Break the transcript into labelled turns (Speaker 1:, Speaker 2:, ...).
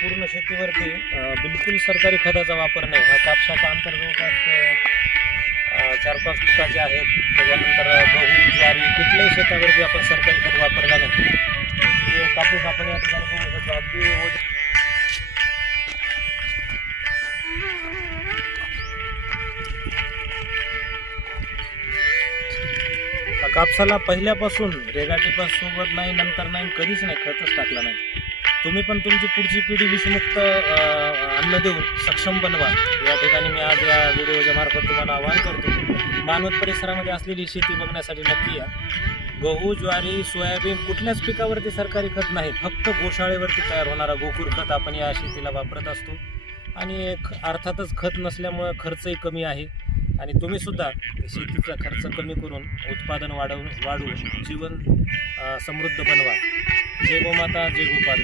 Speaker 1: पूर्ण शेतीवरती बिलकुल सरकारी खताचा वापर नाही. हा कापसाचा अंतर जवळपास चार पाच फुटाचे आहेत. त्याच्यानंतर गहू ज्वारी कुठल्याही शेतावरती आपण सरकारी खत वापरला नाही. हे कापूस आपण या ठिकाणी बघू शकतो. अगदी कापसाला पहिल्यापासून रेगाटीपास सोबत नाही नंतर नाही कधीच नाही खतच टाकला नाही. तुम्ही पण तुमची पुढची पिढी विषमुक्त अन्न देऊन सक्षम बनवा. या ठिकाणी मी आज या व्हिडिओच्या मार्फत तुम्हाला आवाहन करतो. मानवत परिसरामध्ये असलेली शेती बघण्यासाठी नक्की या. गहू ज्वारी सोयाबीन कुठल्याच पिकावरती सरकारी खत नाही. फक्त गोशाळेवरती तयार होणारा गोकुर खत आपण या शेतीला वापरत असतो. आणि अर्थातच खत नसल्यामुळं खर्चही कमी आहे. आणि तुम्ही सुद्धा शेतीचा खर्च कमी करून उत्पादन वाढवून वाढवून जीवन समृद्ध बनवा. જય ગો માતા જય ગોપાલ.